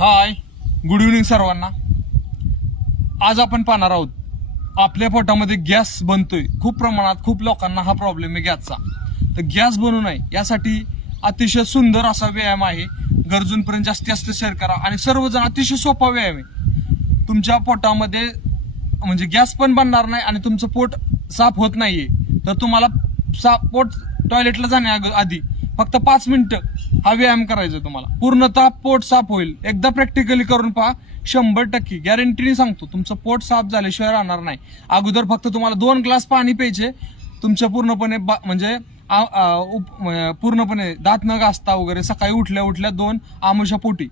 हाय, good evening सर्वांना. आज आपण पाहणार आहोत आपल्या पोटामध्ये गॅस बनतोय खूप प्रमाणात. खूप लोकांना हा प्रॉब्लेम आहे गॅसचा. तर गॅस बनू नये यासाठी अतिशय सुंदर असा व्यायाम आहे. गरजूंपर्यंत जास्तीत जास्त शेअर करा आणि सर्वजण. अतिशय सोपा व्यायाम आहे. तुमच्या पोटामध्ये म्हणजे गॅस पण बनणार नाही आणि तुमचं पोट साफ होत नाहीये तर तुम्हाला पोट टॉयलेटला जाण्याआधी फक्त 5 मिनिटं हा व्यायाम करायचा. तुम्हाला पूर्णतः पोट साफ होईल. एकदा प्रॅक्टिकली करून पहा, 100% गॅरंटीने सांगतो तुमचं पोट साफ झाल्याशिवाय राहणार नाही. अगोदर फक्त तुम्हाला 2 ग्लास पाणी प्यायचे. तुमच्या पूर्णपणे म्हणजे पूर्णपणे दात न घासता वगैरे सकाळी उठल्या उठल्या 2 आमुषा पोटी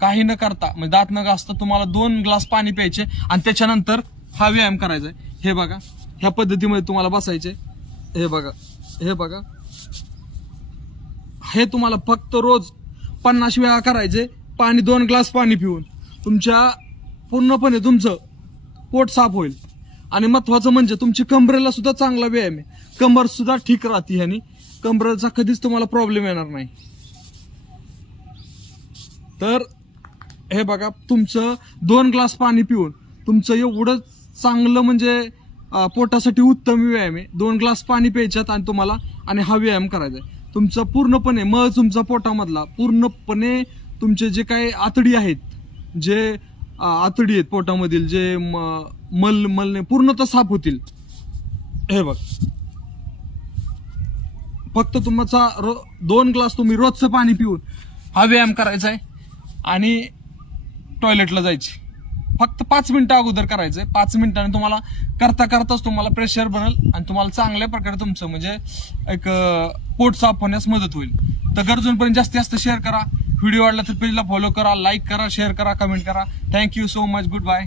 काही न करता म्हणजे दात न घासता तुम्हाला 2 ग्लास पाणी प्यायचे आणि त्याच्यानंतर हा व्यायाम करायचा. हे बघा, ह्या पद्धतीमध्ये तुम्हाला बसायचे. हे बघा हे तुम्हाला फक्त रोज 50 वेळा करायचे. 2 ग्लास पाणी पिऊन तुमच्या पूर्णपणे तुमचं पोट साफ होईल. आणि महत्वाचं म्हणजे तुमची कंबरेला सुद्धा चांगला व्यायाम आहे. कंबर सुद्धा ठीक राहते ह्यानी. कंबरेचा कधीच तुम्हाला प्रॉब्लेम येणार नाही. तर हे बघा, तुमचं 2 ग्लास पाणी पिऊन तुमचं एवढं चांगलं म्हणजे पोटासाठी उत्तम व्यायाम आहे. 2 ग्लास पाणी प्यायच्यात आणि तुम्हाला आणि हा व्यायाम करायचा आहे. तुमचं पूर्णपणे तुमचा पोटामधला पूर्णपणे तुमचे जे काही आतडी आहेत, जे आतडी आहेत पोटामधील, जे मलने पूर्णतः साफ होतील. हे बघ, फक्त तुमचा 2 ग्लास तुम्ही रोजचं पाणी पिऊन हा व्यायाम करायचा आहे आणि टॉयलेटला जायची. फक्त 5 मिनिटं अगोदर करायचंय. 5 मिनिटांनी तुम्हाला करताच तुम्हाला प्रेशर बनेल आणि तुम्हाला चांगल्या प्रकारे तुमचं म्हणजे एक पोट साफ होण्यास मदत होईल. तर गरजूंपर्यंत जास्तीत जास्त शेअर करा. व्हिडिओ आवडला तर पेजला फॉलो करा, लाईक करा, शेअर करा, कमेंट करा. Thank you so much. Good bye.